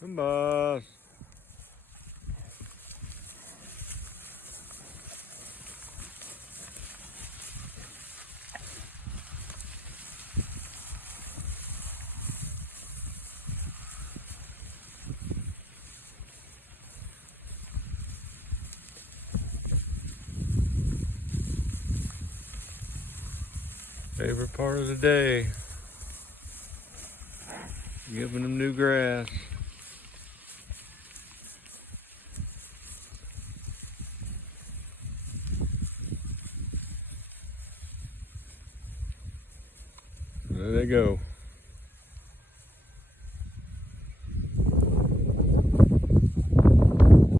Pumbaa. Favorite part of the day. Giving them new grass. There they go.